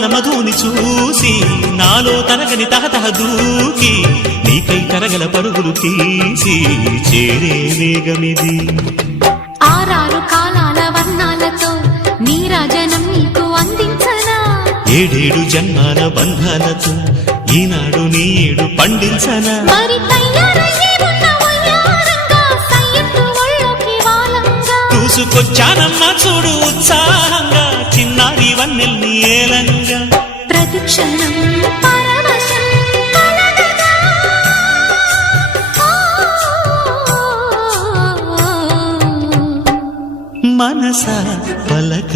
యవ్వన మధుని చూసి నాలో తరగని తహతహ దూకి నీకై తరగల పరుగులు తీసి చేరే వేగమిది. ఆరారు కాలాల వర్ణాలతో నీరాజనం నీకు అందించనా, ఏడేడు జన్మాల బంధాలతో ఈనాడు నీడు పండించనా. మరి తయారయ్యే ఉన్న వయ్యారంగా సయ్యత్తు ఒళ్ళోకి వాలంగా చూసుకొచ్చానమ్మా చూడు ఉత్సాహంగా చిన్నారి వన్నెల్ని ఏలంగా. ప్రతిక్షణం పరవశం కలగగా మనస పలక